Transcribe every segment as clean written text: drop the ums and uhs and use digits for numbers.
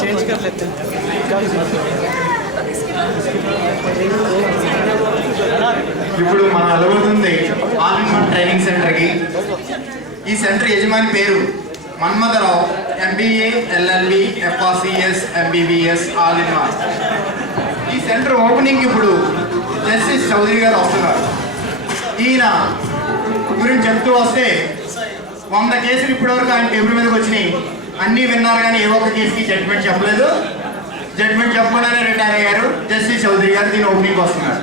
Change कर लेते हैं। ఇప్పుడు మన అలవుతుంది ఆల్ ఇన్ వన్ ట్రైనింగ్ సెంటర్కి. ఈ సెంటర్ యజమాని పేరు Manmatha Rao, MBA, LLB, FRCS, MBBS all in one. ఈ సెంటర్ ఓపెనింగ్ ఇప్పుడు జస్టిస్ చౌదరి గారు వస్తున్నారు. ఈయన గురించి చెప్తూ వస్తే 100 కేసులు ఇప్పటివరకు ఆయన టేబుల్ మీదకి వచ్చినాయి. అన్నీ విన్నారు కానీ ఏ ఒక్క కేసుకి జడ్జిమెంట్ చెప్పలేదు. జడ్జిమెంట్ చెప్పకుండానే రిటైర్ అయ్యారు. జస్టిస్ చౌదరి గారు దీని ఓపెనింగ్ వస్తున్నారు.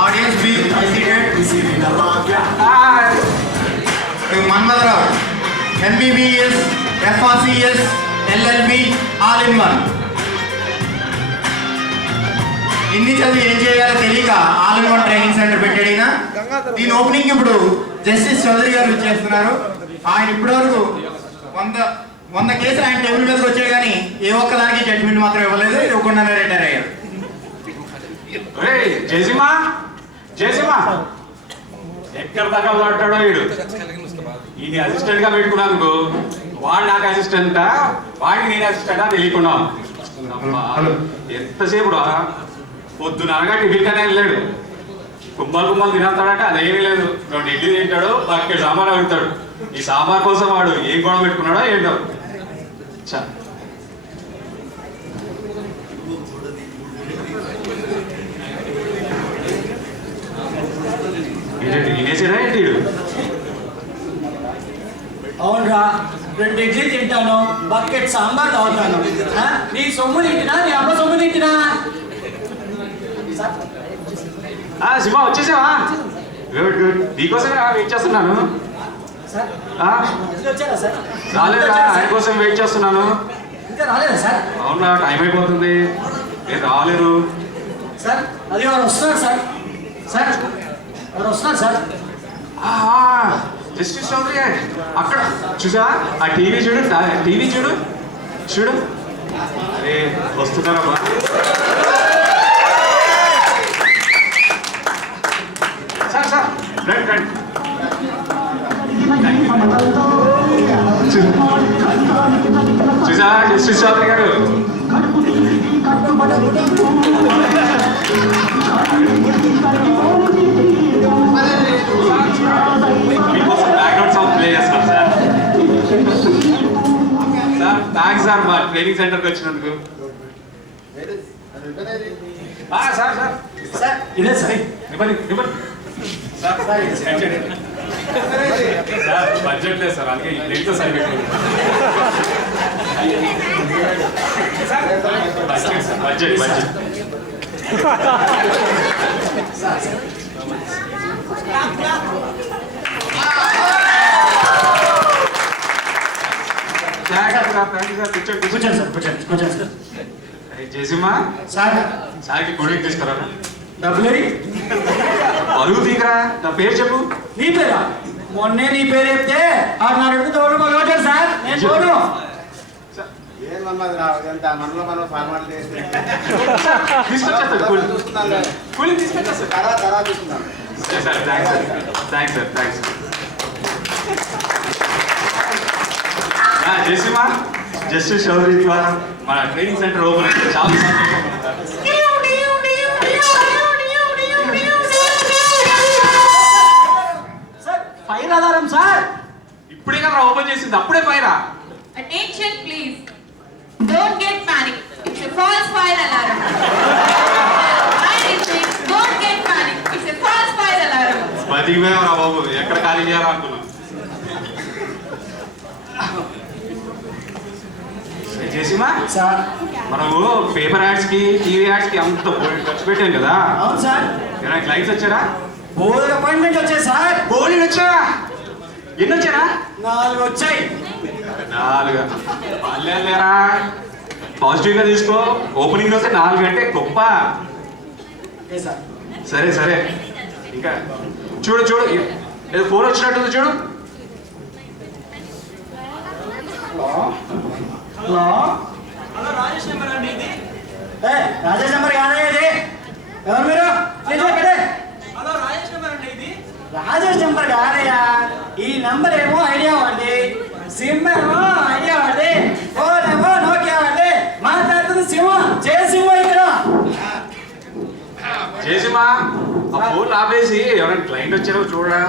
Audience be seated. Manmadharao, MBBS, FRCS, LLB, all in one. ఇన్ని చదివి ఏం చేయాలో తెలియక all in one training centre పెట్టాడినా. దీని ఓపెనింగ్ ఇప్పుడు జస్టిస్ చౌదరి గారు చేస్తున్నారు. ఆయన ఇప్పటివరకు 100 కేసులు ఆయన టేబుల్ మీదకి వచ్చాయి కానీ ఏ ఒక్కదానికి జడ్జిమెంట్ మాత్రం ఇవ్వలేదు. ఇవ్వకుండానే రిటైర్ అయ్యారు. ఎక్కడ దాకా మాట్లాడో వీడు. ఇది అసిస్టెంట్ గా పెట్టుకున్నాను. వాడు నాకు అసిస్టెంటా, వాడికి నేను అసిస్టెంటా తెలియకుండా ఎంతసేపు పొద్దున అనగా టిఫిన్ కానీ వెళ్ళాడు. కుమ్మలు తినేస్తాడంటే అదేమీ లేదు. 2 ఇడ్లీ తింటాడు, బకెట్ సాంబార్ అడుగుతాడు. ఈ సాంబార్ కోసం వాడు ఏం గొడవ పెట్టుకున్నాడో ఏంటో. వినేసాడా ఏంటి? అవునరా, 2 ఇడ్లీ తింటాను, బకెట్ సాంబార్ తాగుతాను. నీ సొమ్ము తింటినా, నీ అమ్మ సొమ్ము తింటినా? శివ వచ్చేసావా? Good good. నీకోసమే వెయిట్ చేస్తున్నాను. రాలేదా? ఆయన కోసం వెయిట్ చేస్తున్నాను. ఇంకా రాలేదా సార్? అవునా, టైం అయిపోతుంది. నేను రాలేరు సార్. అది వారు వస్తున్నారు సార్. సార్ వారు వస్తున్నారు సార్. జస్టిస్ చౌదరి అక్కడ చూసా? ఆ టీవీ చూడు, టీవీ చూడు చూడు. అరే వస్తున్నారమ్మా. సార్ సార్ రండి రండి. చూసా జస్టిస్ చౌదరి గారు? బ్యాక్గ్రౌండ్ సాంగ్ ప్లే చేస్తాం సార్. సార్ థ్యాంక్స్ సార్ మా ట్రైనింగ్ సెంటర్కి వచ్చినందుకు. సార్ సార్ సార్ ఇదే సార్. సార్ బడ్జెట్ లేదు సార్, అందుకే రేట్తో సరిపెట్టు. బడ్జెట్ బడ్జెట్ జేసిమా సార్కి కొడుకు తీసుకురా. డబ్బులు పరుగు తీకరా. నా పేరు చెప్పు. నీ పేరా? మొన్నే నీ పేరు చెప్తే ఆడు నా రెండు తోడు మొదలుపెట్టాడు సార్. నేను పోను. జేసిమా జస్టిస్ చౌదరి ద్వారా మన ట్రైనింగ్ సెంటర్ ఓపెన్ అయితే చాలా ఫైర్ అలారం సార్. ఇప్పుడే కదా ఓపెన్ చేసింది, అప్పుడే ఫైరా? Attention please. Don't get panic. It's a false fire alarm. I repeat, don't get panic. It's a false fire alarm. బతికిపోయావురా బాబు, ఎక్కడ ఖాళీ చేయాలా అనుకున్నా. జేసిమా సార్, మనము పేపర్ యాడ్స్ కి, టీవీ యాడ్స్ కి అంత ఖర్చు పెట్టాం కదా. అవును సార్. క్లయింట్స్ వచ్చారా? బోర్డు అపాయింట్మెంట్ వచ్చాయి సార్. బోర్డు వచ్చారా? ఎన్ని వచ్చారా? 4 వచ్చాయి. 4 పల్లెలేరా? పాజిటివ్ గా తీసుకో. ఓపెనింగ్ రోజే 4 అంటే గొప్ప. సరే సరే, ఇంకా చూడు చూడు, ఏదో ఫోన్ వచ్చినట్టుంది చూడు. హలో హలో, రాజేష్ నెంబర్ అండి ఇది. రాజేష్ నెంబర్ కాదా ఇది? ఎవరు మీరు? హలో రాజేష్ నెంబర్ అండి ఇది. రాజేష్ నెంబర్ కాదయ్యా, ఈ నంబర్ ఏమో ఐడియా వాడి, సిమ్ ఏమో ఐడియా వాడి, ఫోన్ ఏమో నోకియా వాడి, మాట్లాడుతుంది సింహ సింహ ఇక్కడ. చేసిమా ఆ ఫోన్ ఆపేసి ఎవరైనా క్లయింట్ వచ్చారో చూడరా.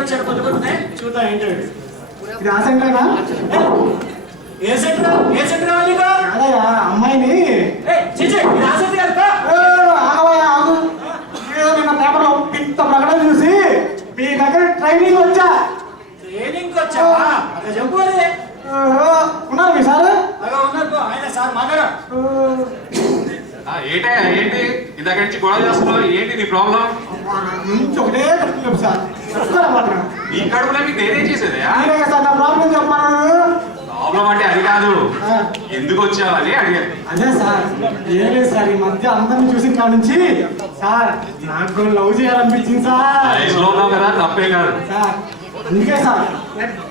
వచ్చాడు కొద్ది కొద్ది చూద్దాం ఏంటంటే. ఇది ఆ సెంటర్నా? ఏ సెంటర్ కావాలి నీకు? కాదయ్యా, అమ్మాయిని చిచి ఆ సెంటర్ కాదు. ఆగవయ్యా ఆగు. ఏదో నిన్న పేపర్లో ఇంత ప్రకటన చూసి మీ దగ్గర ట్రైనింగ్ వచ్చా. ట్రైనింగ్ వచ్చావా? అక్కడ చెప్పు అది. ఉన్నారు మీ సార్? అలా ఉన్నారు ఆయన సార్ మాట్లాడ. ఏంటి ఇందాక నుంచి గొడవ చేస్తున్నావు, ఏంటి నీ ప్రాబ్లం? ఒకటే చెప్పు సార్. ఈ కడుపులో మీకు నేనేం చేసేది? సార్ నా ప్రాబ్లం చెప్పమన్నాను. ప్రాబ్లం అంటే అది కాదు, ఎందుకు వచ్చావని అడిగాను. అదే సార్, ఏం లేదు సార్, ఈ మధ్య అందరిని చూసిన కాడ నుంచి సార్ నాకు లవ్ చేయాలనిపించింది సార్. వయసులో ఉన్నావు కదా, తప్పే కాదు. సార్ అందుకే సార్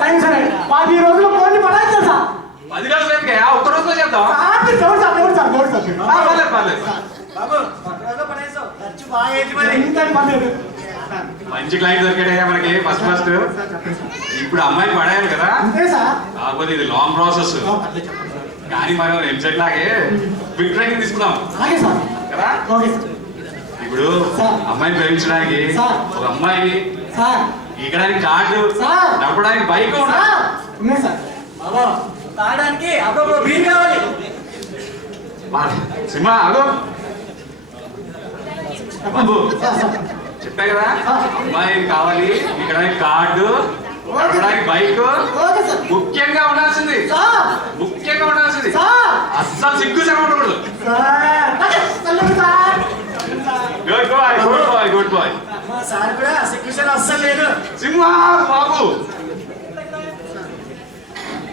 టైం సరే 10 రోజులు ఫోన్ పడాలి సార్. 10 రోజులు ఎందుకే, ఒక్క రోజులో చేద్దాం. దేవుడు సార్ దేవుడు సార్ దేవుడు సార్. పర్లేదు పర్లేదు. బాబు పక్కన పడేసావు ఖర్చు బాగా ఏంటి మరి? ఇంత పర్లేదు. మంచి క్లయింట్ దొరికాడే మనకి ఫస్ట్. ఇప్పుడు అమ్మాయి పడాలి కదా, అంతే సార్. కాకపోతే ఇది లాంగ్ ప్రాసెస్. కానీ మనం ఎంసెట్ లాగే క్విక్ ట్రైనింగ్ తీసుకుందాం అలాగే సార్. కదా. Okay sir. ఇప్పుడు అమ్మాయిని ప్రేమించడానికి ఒక అమ్మాయి, సార్ ఎక్కడానికి కార్డు, సార్ నడపడానికి బైక్ ఉండాలి. ఉన్నాయి సార్. బాబు తాగడానికి అప్పుడు బీర్ కావాలి. సింహ అగో బాబు, సార్ సార్ చెప్పా కదా, అమ్మాయి కావాలి, ఎక్కడానికి కార్డు, నడపడానికి బైక్, ఓకే సార్. ముఖ్యంగా ఉండాల్సింది సార్ ముఖ్యంగా ఉండాల్సింది సార్ అస్సలు సిగ్గు చెప్పకూడదు. సార్ చల్లండి sir. Good bye good bye good bye. మా సార్ కూడా సెక్యూషన్ అస్సలు లేదు. సింహ బాబు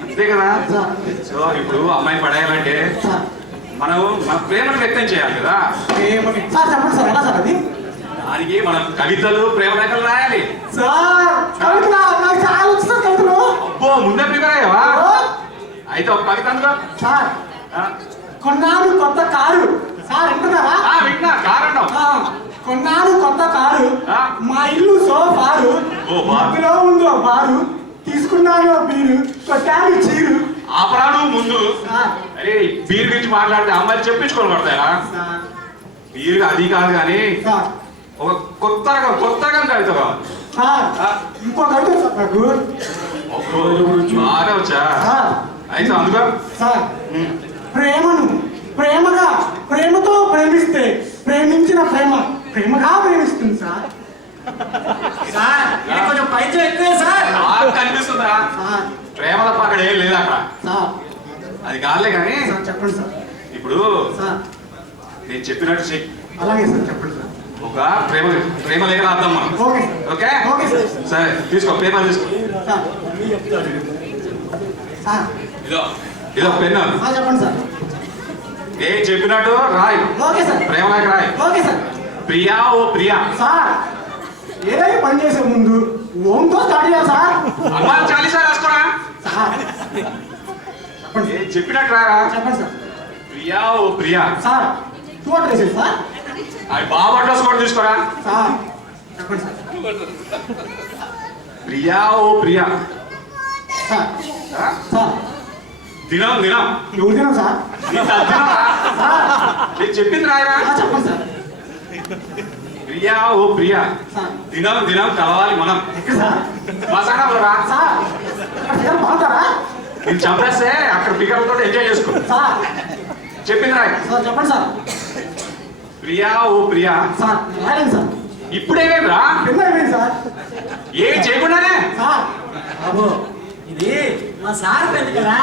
అంతే కదా. సో ఇప్పుడు అమ్మాయిని పడేయాలంటే మనం మన ప్రేమను వ్యక్తం చేయాలి కదా. సార్ చెప్పండి సార్, ఎలా సార్ అది? దానికి మనం కవితలు, ప్రేమ లేఖలు రాయాలి. సార్ కవితలు నాకు చాలా వచ్చు సార్ కవితలు. అబ్బో, ముందే ప్రిపేర్ అయ్యావా? అయితే ఒక కవిత అందులో. సార్ కొన్నాడు కొత్త కారు. సార్ వింటున్నారా? వింటున్నా, కారణం. కొన్నాడు కొత్త కారు, ఆ? మా ఇల్లు సోఫారు, ఓ బారు. మధ్యలో ఉందో బారు, తీసుకున్నాను బీరు, కొట్టాను చీరు. ఆపరాడు ముందు. సార్ అరే బీర్ గురించి మాట్లాడితే అమ్మాయిలు చెప్పించుకోవాలి పడతాయా? సార్ బీర్ అది కాదు కానీ సార్ ఒక కొత్త రకం కవిత కావాలి. సార్ ఆ? ఇంకో కవిత సార్ నాకు. అబ్బో, బాగా వచ్చా. సార్ అయితే అందుకో. సార్ ప్రేమను ప్రేమగా ప్రేమతో ప్రేమిస్తే ప్రేమించిన ప్రేమ ప్రేమగా ప్రేమిస్తుంది సార్. సార్ ఇది కొంచెం పైచం ఎక్కువే సార్. బాగా కనిపిస్తుందా? సార్ ప్రేమ తప్ప అక్కడ ఏం లేదు అక్కడ. సార్ అది కాదులే కానీ సార్ చెప్పండి సార్. ఇప్పుడు సార్ నేను చెప్పినట్టు చెయ్యి. అలాగే సార్ చెప్పండి సార్. ఒక ప్రేమ లేఖ రాద్దాం మనం. Okay okay okay sir. సరే తీసుకో, పేపర్ తీసుకో. సార్ సార్ ఇదో పెన్ను. చెప్పండి సార్. ఏం చెప్పినట్టు రాయి. Okay sir. ప్రేమ లేఖ రాయి. Okay sir. ప్రియా ఓ ప్రియా. సార్ ఏదైనా పని చేసే ముందు ఓంతో స్టార్ట్ చేయాలి సార్. అమ్మా చాలీసా రాసుకోరా. సార్ చెప్పండి ఏం చెప్పినట్టు రారా. చెప్పండి సార్. ప్రియా ఓ ప్రియా. సార్ చూడండి వేసేది సార్. అది బాబు అడ్రస్ కూడా తీసుకోరా. సార్ చెప్పండి సార్. ప్రియా ఓ ప్రియా. సార్ ఆ? సార్ దినం ఎవరు తిన్నాం సార్? నీ తద్దినమా? సార్ నేను చెప్పింది రాయరా. చెప్పండి సార్. ప్రియా ఓ ప్రియా. సార్ దినం కలవాలి మనం. ఎక్కడ సార్? మసాలా రా. సార్ అక్కడ ఫిగర్ బాగుంటారా? నేను చంపేస్తే అక్కడ పికర్లతో ఎంజాయ్ చేసుకో. సార్ చెప్పింది రాయ. సార్ చెప్పండి సార్. ప్రియా ఓ ప్రియా. సార్ రాయండి సార్. ఇప్పుడేమేమిరా? కింద అయిపోయింది సార్. ఏం చేయకుండానే. సార్ బాబు ఇది మా సార్ పెద్ద కదా,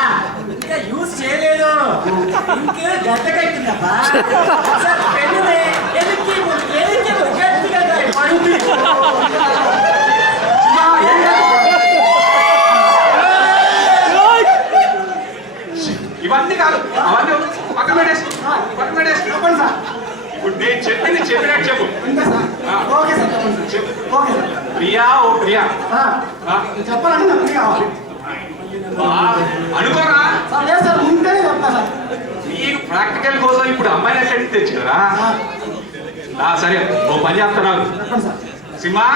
ఇంకా యూజ్ చేయలేదు, ఇంకే గడ్డ కట్టిందబ్బా. సార్ పెళ్ళి ఎదుక్కి గట్టిగా పడుతుంది. ప్రియా ఓ ప్రియా సార్ ఆ, చెప్పాలంటే నాకు ప్రియ కావాలి బా, అనుకోరా సార్ లేదు సార్ ఉంటేనే చెప్తా సార్ నీకు ప్రాక్టికల్ కోసం ఇప్పుడు అమ్మాయిని ఎక్కడికి తెచ్చారా సరే ఓ పని చేస్తున్నారు చెప్పండి సార్ సింహా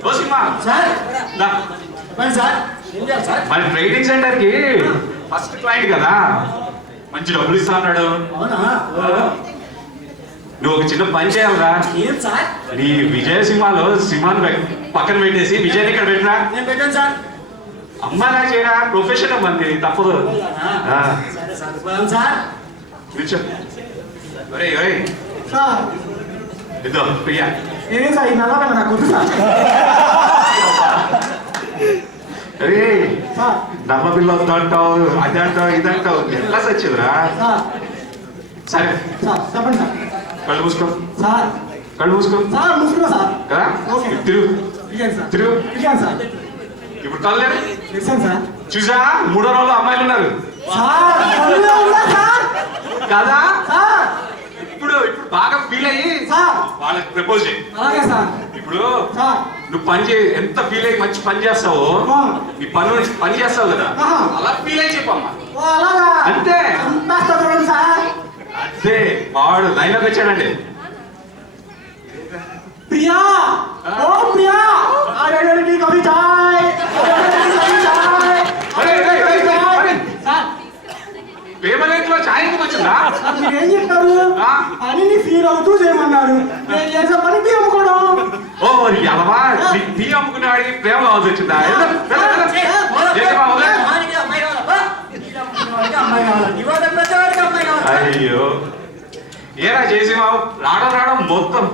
ఓ సింహా సార్ దా. చెప్పండి సార్ ఏం చేయాలి సార్ మన ట్రైనింగ్ సెంటర్ కి ఫస్ట్ క్లయింట్ కదా మంచి డబ్బులు ఇస్తా అన్నాడు అవునా నువ్వు ఒక చిన్న పని చేయాలరా ఏం సార్ నీ విజయ సినిమాలో సింహాన్ని పక్కన పెట్టేసి విజయ్ ఇక్కడ పెట్టినా నేను పెట్టాను సార్ అమ్మాయిలా చేయరా ప్రొఫెషన్ మంది తప్పదు ఆ, సరే సార్ పోయాం సార్ కూర్చో. ఒరేయ్ ఒరేయ్ సార్ ఇద్దో ప్రియా ఏం సార్ ఈ నల్లబెల్ల నాకు వద్దు సార్ అరే సార్ నమ్మ పిల్ల వద్దంటావు అది అంటావు ఇది అంటావు ఎట్లా సచ్చిందిరా సార్ సరే సార్ చెప్పండి సార్ కళ్ళు మూసుకో సార్ కళ్ళు మూసుకో సార్ ముసుకున్నా సార్ కదా ఓకే. తిరుగు ఇచ్చాను సార్ తిరుగు ఇచ్చాను సార్ ఇప్పుడు కళ్ళు లేరు? ఇచ్చాను సార్ చూసా 3వ రోజులు అమ్మాయిలు ఉన్నారు సార్ కళ్ళే ఉందా సార్ కదా సార్ ఇప్పుడు బాగా ఫీల్ అయ్యి సార్ వాళ్ళకి ప్రపోజ్ చేయి అలాగే సార్ ఇప్పుడు సార్ నువ్వు పని చేయి ఎంత ఫీల్ అయ్యి మంచి పని చేస్తావో ఆ. నీ పని చేస్తావు కదా ఆహా. అలా ఫీల్ అయ్యి చెప్పమ్మా ఓ అలాగా అంతే. చంపేస్తా చూడండి సార్ అదే వాడు లైన్లోకి వచ్చాడండి ప్రియా ఆ. ఓ ప్రియా ఆడేడికి కవి చాయ్ అరే, అరే, అరే, అరే, అరే. సార్ పేపర్లో ఛాయ్ ఎందుకు వచ్చిందా మీరు ఏం చెప్పారు ఆ. పనిని ఫీల్ అవుతూ చేయమన్నారు నేను చేసే పని టీ అమ్ముకోవడం ఓ మరి అలవా టీ అమ్ముకునే వాడికి ప్రేమ కావాల్సి వచ్చిందా వెళ్ళు, వెళ్ళు, వెళ్ళు. చేసేవా, వదిలే. వాడికి అమ్మాయి కావాలా బా? వాడికి అమ్మాయి కావాలి ఇవాళ ప్రతివాడికి అమ్మాయి కావాలి అయ్యో ఏరా చేసేవా రావడం మొత్తం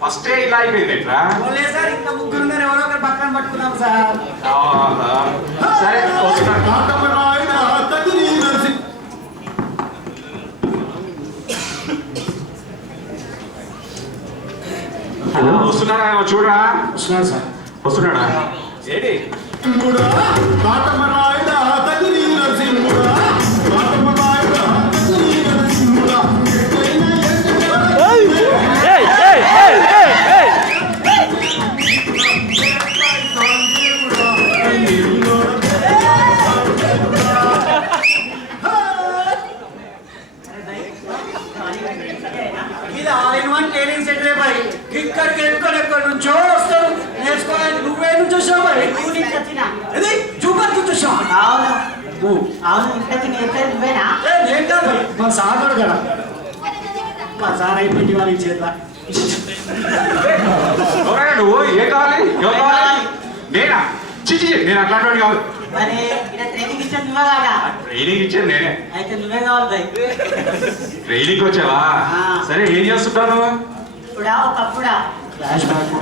ఫస్టే ఇలా అయిపోయింది ఎట్రా పోలే సార్ ఇంకా ముగ్గురు ఉన్నారు ఎవరో ఒకరు పక్కన పట్టుకున్నాం సార్ సరే వస్తున్నాను. వస్తున్నాడా చూడరా వస్తున్నారు సార్ వస్తున్నాడా ఏంటి ఇది all in one training centre బాయ్ ఇక్కడికి ఎక్కడి నుంచో వస్తారు నేర్చుకోవాలి నువ్వే నుంచి వచ్చావు బాయ్ ఇది చూపర్ నుంచి వచ్చావు అవును అవును ఇంతకి నేర్పేది నువ్వేనా ఏం కాదు బాయ్ మా సార్ కదా మా సార్ అయిపోయింది వాళ్ళ చేత ఎవరైనా నువ్వు ఏం కావాలి ఎవరు కావాలి నేనా చిచి నేను అట్లాంటి వాడిని కావాలి మరి ఇక్కడ ట్రైనింగ్ ఇచ్చేది నువ్వే కదా ట్రైనింగ్ ఇచ్చేది నేనే అయితే నువ్వే కావాలి భయ్ ట్రైనింగ్ వచ్చావా ఆ. సరే ఏం చేస్తుంటాను ఇప్పుడా ఒకప్పుడా ఫ్లాష్ బ్యాక్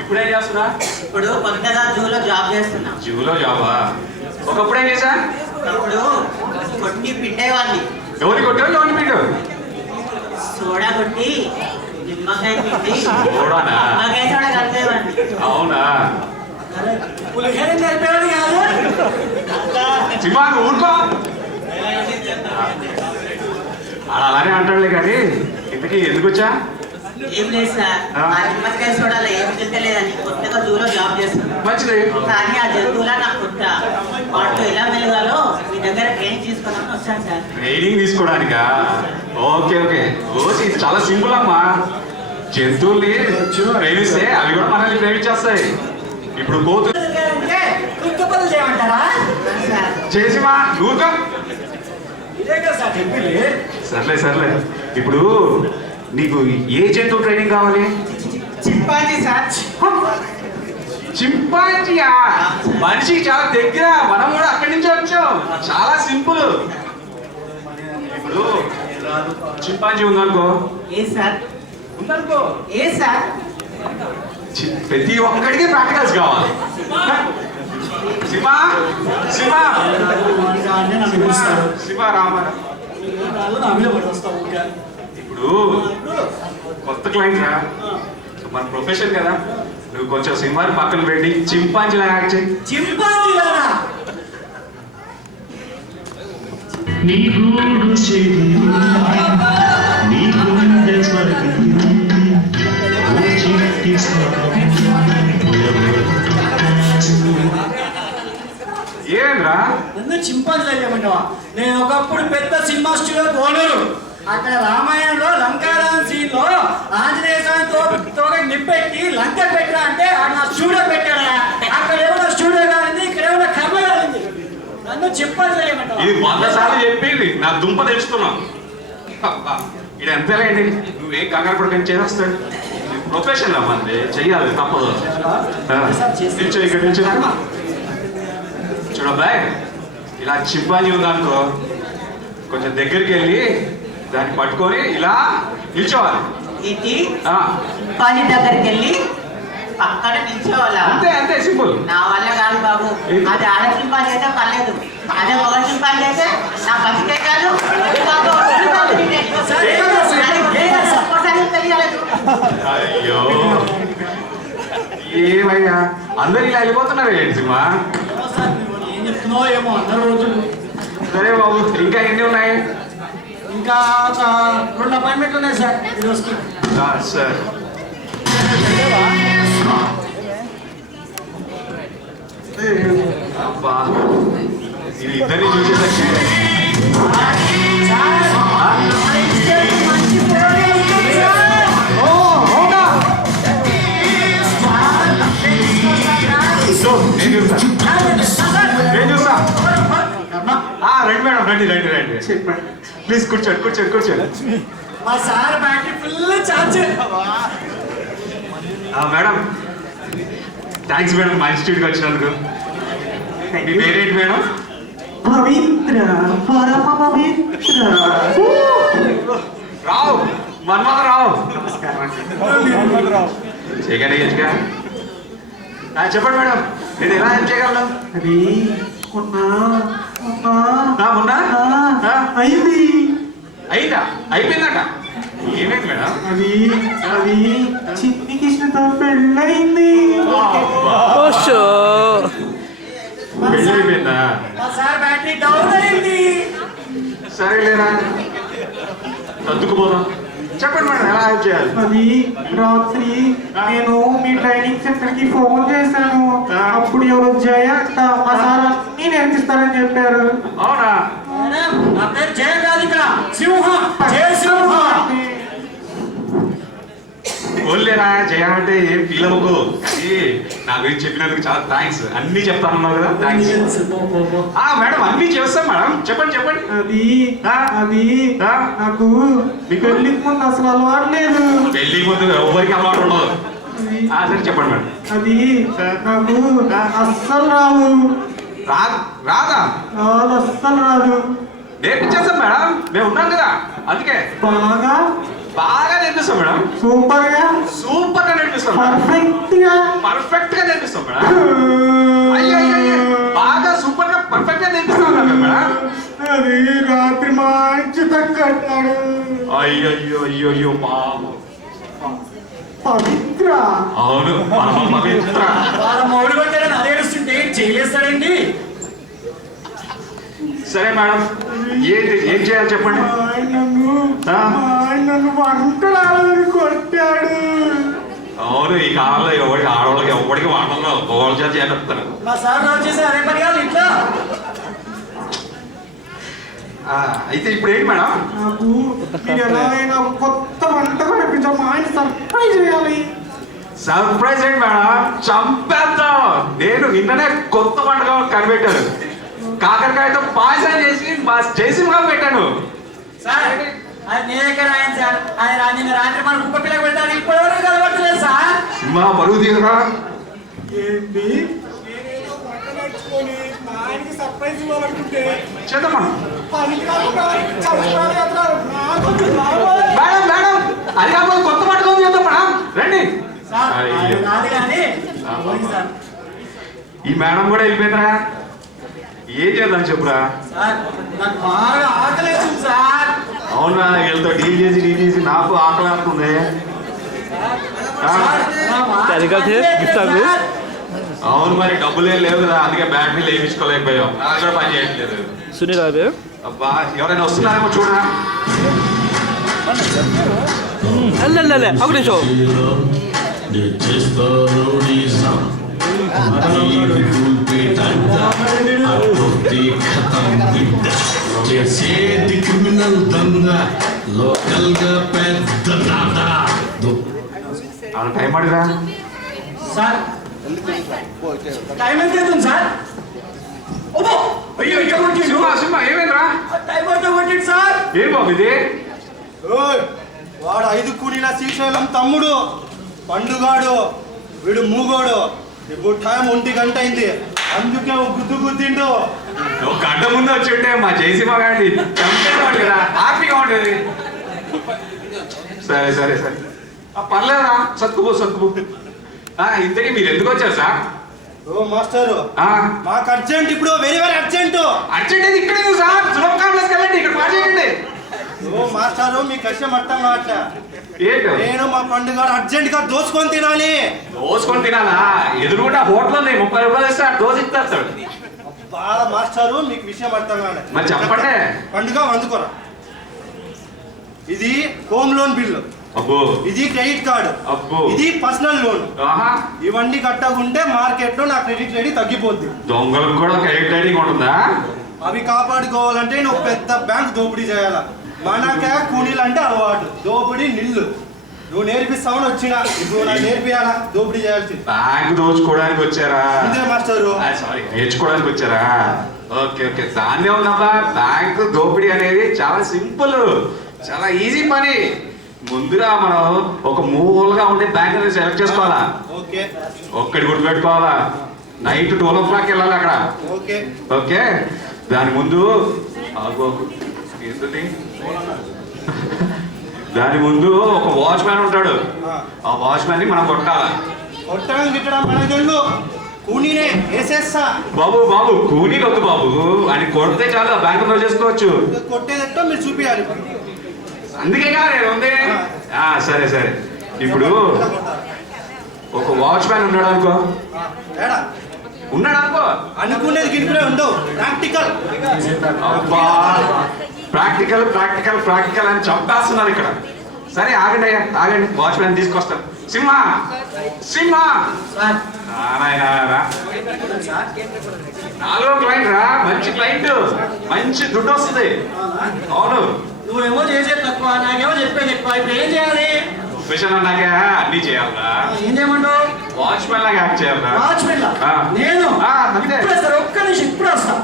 ఇప్పుడేం చేస్తున్నా ఇప్పుడు కొత్తగా జూలో జాబ్ చేస్తున్నా జిగులో జాబా ఒకప్పుడు ఏం చేశా ఇప్పుడు కొట్టి పిండేవాడిని ఎవరి కొట్టావు ఎవరిని పెట్టు సోడా కొట్టి నిమ్మకాయ పిండి సోడానా? నిమ్మకాయ సోడా కలిపేవాడిని అవునా పులిహేర నేర్పేవాడు కాదు సినిమా ఊరుకో ఆడ అలానే అంటాడులే కానీ ఇంతకీ ఎందుకు వచ్చా ఏం లేదు సార్ ఆ. ఆ నిమ్మకాయ సోడాలో ఏమి తెలియలేదని కొత్తగా జూలో జాబ్ చేస్తున్నా మంచిది కానీ ఆ జంతువులా నాకు కొత్త వాటితో ఎలా మెలగాలో మీ దగ్గర ట్రైనింగ్ తీసుకున్నామని వచ్చాను సార్ ట్రైనింగ్ తీసుకోవడానికా ఓకే ఓకే ఓసి ఇది చాలా సింపుల్ అమ్మా జంతువుల్ని ప్రేమిస్తే అవి కూడా మనల్ని ప్రేమించేస్తాయి ఇప్పుడు కోతు అంటే కుక్క పనులు చేయమంటారా సార్ చేసి మా నువ్వుగా ఇదే కదా సార్ చెప్పింది సర్లే సర్లే ఇప్పుడు నీకు ఏ జంతువు ట్రైనింగ్ కావాలి చింపాంజీ సార్ చింపాంజీయా మనిషికి చాలా దగ్గర మనం కూడా అక్కడి నుంచి వచ్చాం చాలా సింపుల్ ఇప్పుడు చింపాంజీ ఉందనుకో ఏ సార్ ఉందనుకో ఏ సార్ ప్రతి ఒక్కడికి ప్రాక్టికల్స్ కావాలి శివ శివ నన్ను పిలుస్తారు శివ రామ వాళ్ళు నా మీద పడి వస్తావు ఊరికే. ఇప్పుడు కొత్త క్లయింట్ రా మన ప్రొఫెషన్ కదా నువ్వు కొంచెం సినిమాని పక్కన పెట్టి చింపాంజీలా యాక్ట్ చేయి చింపాంజీలానా నీ గూడు చెవి నీ గుండె స్వర్గం ఓ చిట్టి స్వర్గం ఏమేంద్రా నన్ను చింపాంజీ అయ్యమంటావా? నేను ఒకప్పుడు పెద్ద సినిమా స్టూడియో ఓనరు. అక్కడ రామాయణంలో లంకారాయణ సీన్ లో ఆంజనేయ స్వామి తోక నిప్పెట్టి లంక పెట్టరా అంటే నా స్టూడియో పెట్టాడా? అక్కడ ఏమైనా స్టూడియో కాలింది, ఇక్కడ ఏమైనా కర్మ కాలింది. నన్ను చింపాంజీ అయ్యమంటావా? ఇది 100 సార్లు చెప్పింది నా దుంప తెలుస్తున్నావు. ఇది ఎంతలేండి, నువ్వేం కంగారు పడుకొని చేస్తాడు. ప్రొఫెషన్ అమ్మంది, చెయ్యాలి తప్పదు. నిల్చో, ఇక్కడ నిల్చో. చూడబ్బాయ్, ఇలా చింపాంజీ ఉందనుకో, కొంచెం దగ్గరికి వెళ్ళి దాన్ని పట్టుకొని ఇలా నిల్చోవాలి. ఏంటి పని దగ్గరికి వెళ్ళి పక్కన నిల్చోవాలా? అంతే అంతే, సింపుల్. నా వల్ల కాదు బాబు. అది ఆడ సింపాలు అయితే పర్లేదు, అదే మగ సింపాలు అయితే నా బతికే కాదు. అయ్యో ఏమయ్యా, అందరు ఇలా వెళ్ళిపోతున్నారు ఏంటి సినిమా? ఏం చెప్తున్నావు ఏమో అందరు రోజులు. సరే బాబు, ఇంకా ఎన్ని ఉన్నాయి? ఇంకా 2 అపాయింట్మెంట్లు ఉన్నాయి సార్ ఈరోజుకి. సార్ అబ్బా, ఇది ఇద్దరిని చూసేసరికి నేను చూస్తా. రండి మేడం, రండి రండి రండి. ప్లీజ్ కూర్చోండి కూర్చోండి కూర్చోండి. మా sir battery full charge. Madam, thanks madam, మా ఇన్స్టిట్యూట్కి వచ్చినందుకు. మీ పేరేంటి మేడం? పవిత్ర, పరమ పవిత్ర. రావు, మన్మథ రావు. చేయగలి చెప్పండి మేడం, నేను ఎలా హెల్ప్ చేయగలను? అది ఉన్నా అయింది. అయిందా? అయిపోయిందట. ఏమైంది మేడం? అది చిన్ని కృష్ణతో పెళ్ళయింది. పెళ్ళి అయిపోయిందా? మా సార్ బ్యాటరీ డౌన్ అయింది. సరేలేరా, సర్దుకుపోదాం. చెప్పండి మేడం, ఎలా హెల్ప్ చేయాలి? అది రాత్రి నేను మీ ట్రైనింగ్ సెంటర్ కి ఫోన్ చేశాను. అప్పుడు ఎవరు జయ మా సార్ అన్ని నేర్పిస్తారని చెప్పారు. అవునా? మేడం, నా పేరు జయ కాదు, ఇక్కడ సింహం. జయ సింహం. ఓన్లేరా జయ అంటే ఏం ఫీల్ అవ్వకు. నా గురించి చెప్పినందుకు చాలా థ్యాంక్స్. అన్ని చెప్తానన్నావు కదా, థ్యాంక్స్. మేడం, అన్ని చేస్తాం మేడం. చెప్పండి చెప్పండి. అది నాకు పెళ్లికి ముందు అసలు అలవాటు లేదు. పెళ్లి ముందు ఎవరికి అలవాటు ఉండదు. సరే చెప్పండి మేడం. అది నాకు అస్సలు రాదు. రాదా? అస్సలు రాదు. నేర్పించేస్తాం మేడం, మేము ఉన్నాం కదా. అందుకే బాగా నేర్పిస్తాం మేడం. సూపర్ గా నేర్పిస్తాం. పర్ఫెక్ట్ గా నేర్పిస్తాం మేడం. అయ్యో బాగా సూపర్ గా పర్ఫెక్ట్ గా నేర్పిస్తాం మేడం. అది రాత్రి మంచి తగ్గట్టాడు. అయ్యో పాపం. పవిత్ర. అవును, పరమ పవిత్ర. వాళ్ళ మౌడి కొట్టారని అదే ఏడుస్తుంటే చేయలేస్తాడండి. సరే మేడం, ఏం చేయాలి చెప్పండి. నన్ను వంటలాడని కొట్టాడు. అవును, ఈ కాలంలో ఆడవాళ్ళకి ఎవరికి వంటల్లో ఒకళ్ళ చేత చేస్తారు. మా సార్ రోజు చేసే అదే పని కాదు ఇంట్లో. అయితే ఇప్పుడు ఏంటి మేడం? నాకు మీరు ఎలాగైనా కొత్త వంట కనిపించాం, మా ఆయన సర్ప్రైజ్ చేయాలి. సర్ప్రైజ్ ఏంటి మేడం? చంపేద్దాం. నేను నిన్ననే కొత్త వంటగా కనిపెట్టాను. కాకరకాయతో పాయసం చేసి మా జయసింహ పెట్టాను. సార్ అది నేను ఎక్కడ ఆయన సార్, ఆయన రాత్రి మన కుక్క పిల్లకి పెడతాను. ఇప్పటివరకు కలవట్లేదు సార్. సినిమా పరుగు తీయరా. ఏంటి మా ఆయనకి సర్ప్రైజ్ ఇవ్వాలనుకుంటే చేద్దాం మేడం. అది కాకపోతే కొత్త వంటకం చేద్దాం మేడం. రండి. ఈ మేడం కూడా వెళ్ళిపోయిందిరా. ఏం చేద్దాం చెప్పురా. అవునా, వీళ్ళతో డీల్ చేసి నాకు ఆకలి వస్తుంది. అవును, మరి డబ్బులు ఏం లేవు కదా, అందుకే బ్యాటరీలు వేయించుకోలేకపోయాం. నాకు కూడా పని చేయట్లేదు. సునీల్ అబ్బా, ఎవరైనా వస్తున్నారేమో చూడరా. అల్లే ఒక నిమిషం. ఉందా లోకల్ గా పెద్ద నాదా అలా టైం అడిగా సార్ టైం ఎంత అవుతుంది సార్? ఓహో అయ్యో ఇక్కడ కొట్టిండు. సింహ ఏమైందిరా? టైం ఎంత కొట్టిండు సార్? ఏం బాబు ఇది? వాడు 5 కూలీల శ్రీశైలం తమ్ముడు పండుగాడు, వీడు మూగోడు. ఇప్పుడు టైం 1 గంట అయింది, అందుకే గుద్దు గుద్దిండు. ఒక గంట ముందు వచ్చి ఉంటే మా జయసింహ గారిని చంపేవాడు కదా, హ్యాపీగా ఉండేది. సరే సరే సరే పర్లేదురా, సత్తుపో. ఇంతకీ మీరు ఎందుకు వచ్చారు సార్? ఓ మాస్టరు, మాకు అర్జెంట్, ఇప్పుడు వెరీ అర్జెంట్. అర్జెంట్ అయితే ఇక్కడ ఎందుకు సార్? సులభ కాంప్లెక్స్కి వెళ్ళండి, ఇక్కడ మాట్లాడండి. ఓ మాస్టారు, మీ కష్టం అర్థం కావట్లే. ఏంటి నేను మా పండుగాడు అర్జెంట్ గా దోసుకొని తినాలి. దోసుకొని తినాలా? ఎదురుకుండా హోటల్ ఉంది, 30 రూపాయలు ఇస్తే దోశ ఇస్తారు. బాగా మాస్టారు, మీకు విషయం అర్థం కాలే. మరి చెప్పండి. పండుగ అందుకోరా. ఇది హోమ్ లోన్ బిల్లు, అబ్బో ఇది క్రెడిట్ కార్డు, అబ్బో ఇది పర్సనల్ లోన్. ఆహా, ఇవన్నీ కట్టకుంటే మార్కెట్ లో నా క్రెడిట్ రేటింగ్ తగ్గిపోద్ది. దొంగలకు కూడా క్రెడిట్ రేటింగ్ ఉంటుందా? అవి కాపాడుకోవాలంటే నువ్వు పెద్ద బ్యాంక్ దోపిడీ చేయాలా. మనకే కూలీలు అంటే అలవాటు, దోపిడీ నిల్లు. నువ్వు నేర్పిస్తావని వచ్చినా, ఇప్పుడు నాకు నేర్పియాలా దోపిడీ చేయాల్సింది. బ్యాంక్ దోచుకోవడానికి వచ్చారా? అంతే మాస్టరు. సారీ, నేర్చుకోవడానికి వచ్చారా? ఓకే ఓకే, దాన్నే ఉందమ్మా. బ్యాంక్ దోపిడీ అనేది చాలా సింపుల్, చాలా ఈజీ పని. ముందుగా మనం ఒక మూలగా ఉండే బ్యాంక్ అనేది సెలెక్ట్ చేసుకోవాలా. ఓకే ఒక్కటి గుర్తుపెట్టుకోవాలా, నైట్ 12 o'clock వెళ్ళాలి అక్కడ. ఓకే ఓకే, దాని ముందు ఏంటది, దాని ముందు ఒక వాచ్మ్యాన్ ఉంటాడు. ఆ వాచ్మ్యాన్ ని మనం కొట్టాలి. కొట్టడం గిట్టడం మనకు తెలుసు, కూనీనే వేసేస్తా. బాబు కూనీ వద్దు బాబు, అని కొడితే చాలు, బ్యాంక్ లో చేసుకోవచ్చు. కొట్టేదట్టో మీరు చూపించాలి. అందుకేగా నేను ఉంది. సరే సరే, ఇప్పుడు ఒక వాచ్మ్యాన్ ఉన్నాడు అనుకో. ఉన్నాడు అనుకో, అనుకునేది గిట్టుకునే ఉండవు, ప్రాక్టికల్. అబ్బా, ప్రాక్టికల్ ప్రాక్టికల్ ప్రాక్టికల్ అని చంపేస్తున్నారు ఇక్కడ. సరే ఆగండి అయ్యా, ఆగండి, వాచ్మ్యాన్ తీసుకొస్తాను. సింహ నారాయణ, 4వ క్లయింట్ రా, మంచి క్లయింట్, మంచి దుడ్డు వస్తుంది. అవును, నువ్వేమో చేసేది తక్కువ, నాకేమో చెప్పేది ఎక్కువ. ఇప్పుడు ఏం చేయాలి? ప్రొఫెషన్ అన్నాక అన్ని చేయాలా? ఏం చేయమంటావు? వాచ్మెన్ లాగా యాక్ట్ చేయాలా? వాచ్మెన్ నేను అంతే. ఒక్క నిమిషం, ఇప్పుడు వస్తా.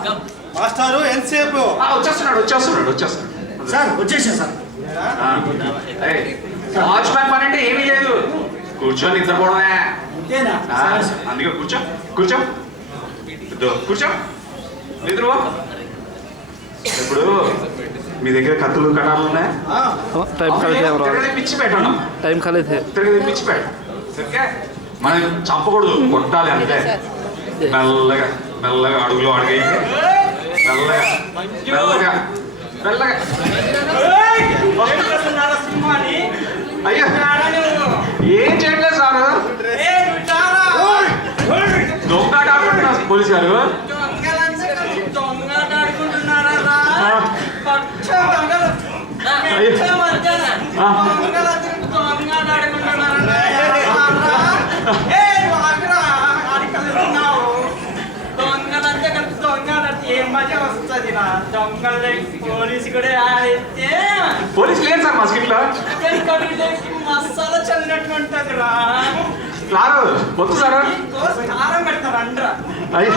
మాస్టారు ఎంతసేపు? వచ్చేస్తున్నాడు. సార్ వచ్చేసా సార్. వాచ్మెన్ పని అంటే ఏమీ లేదు, కూర్చొని నిద్రపోవడమే. అంతేనా? అందుకే కూర్చో నిద్రపో. ఇప్పుడు మీ దగ్గర కత్తులు కటాలు ఉన్నాయా? పిచ్చి పెట్టండి, टाइम खाली थे పిచ్చి పెట్ట. సరిగ్గా మనం చంపకూడదు, కొట్టాలి అంతే. మెల్లగా అడుగులో అడిగి మెల్లగా అయ్యో ఏం చేయట్లేదు సార్, దొంగ ఆడుకుంటున్నా పోలీసు గారు. పోలీసు లేదు సార్ మా స్కిట్ లో. మసాలా చల్లినట్టు ఉంటది రా. వద్దు సార్. కారం పెడతారు అంటారా? అయ్యో